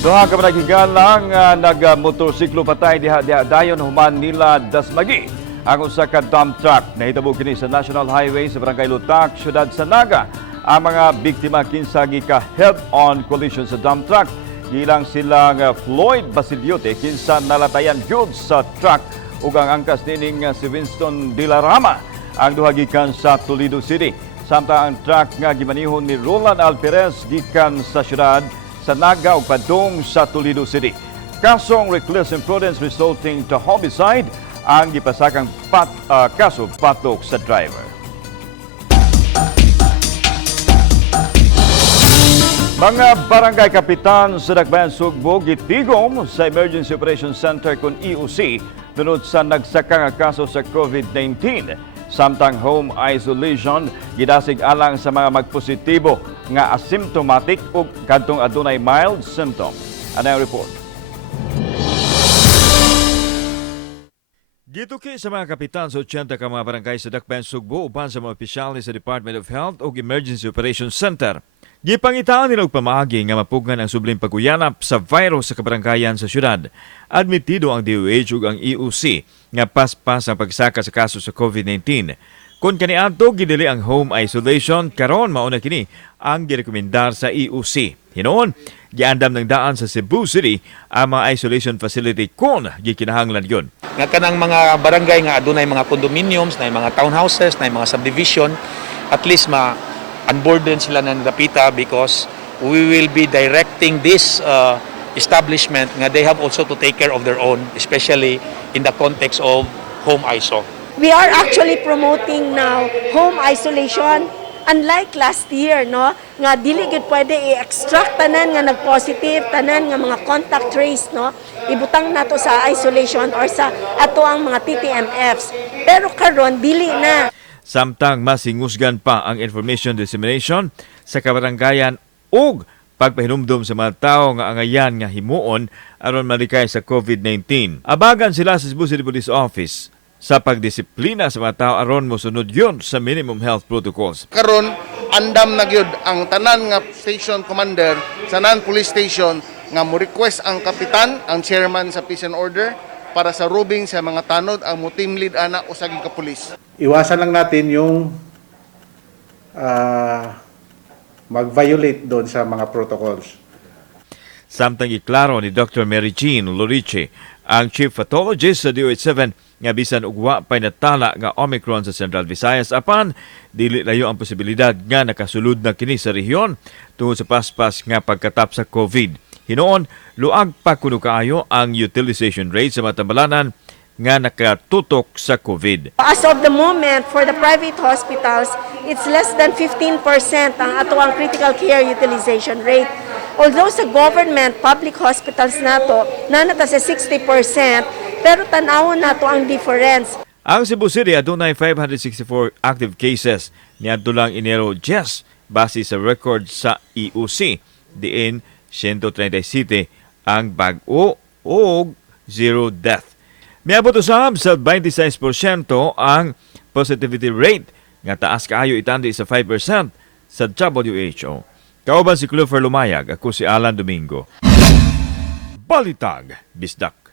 Duha ka managhigalang nagmotorsiklo patay diha dayon human nila dasmagi. Ang usa ka dump truck nahitabo kini sa National Highway sa Barangay Lutak, Syudad Sanaga. Ang mga biktima kinsa gika head-on collision sa dump truck. Gilang silang Floyd Basiliote kinsa nalatayan gyud sa truck ug ang angkas nining si Winston Dilarama ang duha gikan sa Toledo City. Samtang ang truck nga gimanihon ni Roland Alperez gikan sa syudad sa Naga ug padung sa Toledo City. Kasong reckless imprudence resulting to homicide ang gipasakang kaso patok sa driver. Mga barangay kapitan sa Dakbayan Sugbo gitigom sa Emergency Operations Center kun EOC tunod sa nagsaka nga kaso sa COVID-19. Samtang home isolation gidasig alang sa mga magpositibo nga asymptomatic ug kadtong adunay mild symptom. Ano ang report? Gituki sa mga kapitan sa 80 ka mga barangay sa Dakbayan Sugbo uban sa mga opisyal sa Department of Health ug Emergency Operations Center. Gipangitaan nila og pamaagi nga mapugnan ang subling pagkuyanap sa virus sa kabarangayan sa syudad. Admitido ang DOH ug ang EOC nga paspas ang pagsaka sa kaso sa COVID-19. Kung kaniadto gidili ang home isolation, karon mauna kini ang girekomendar sa EOC. Hinoon, giandam ng daan sa Cebu City ang mga isolation facility kung gikinahanglan yun. Nga kanang mga barangay nga adunay mga condominiums, na mga townhouses, na mga subdivision, at least unburden sila ng dapita because we will be directing this establishment nga they have also to take care of their own, especially in the context of home ISO. We are actually promoting now home isolation. Unlike last year, no, nga dili gid pwede i-extract tanan nga nag-positive, tanan nga mga contact trace, no, ibutang nato sa isolation or sa ato ang mga TTMFs. Pero karon dili na. Samtang masingusgan pa ang information dissemination sa kabarangayan ug pagpahinumdom sa mga tao nga angayan nga himuon aron malikay sa COVID-19. Abagan sila sa Cebu City Police Office sa pagdisiplina sa mga tao aron mosunod yun sa minimum health protocols. Karon andam na gyud ang tanan nga station commander sa nan police station nga mo request ang kapitan, ang chairman sa peace and order para sa rubing sa mga tanod ang mo team lead ana o saging ka pulis. Iwasan lang natin yung mag-violate doon sa mga protocols. Samtang iklaro ni Dr. Mary Jean Loriche, ang Chief Pathologist sa DOH-7, nga bisan ugwa pa'y natala nga Omicron sa Central Visayas apan dili layo ang posibilidad nga nakasulod na kini sa rehiyon tungod sa paspas nga pagkatap sa COVID. Hinoon, luag pa kuno kaayo ang utilization rate sa matambalanan nga nakatutok sa COVID. As of the moment, for the private hospitals, it's less than 15% ang ato ang critical care utilization rate. Although sa government, public hospitals nato, nanata sa 60%, pero tanawon nato ang difference. Ang Cebu City adunay 564 active cases niadto lang Enero 10 base sa record sa EOC. Diin 137 ang bag-o o zero death. Miabot usab sa 26% ang positivity rate nga taas kaayo itandi sa 5% sa WHO. Kauban si Clifford Lumayag, ako si Alan Domingo. Balitang Bisdak.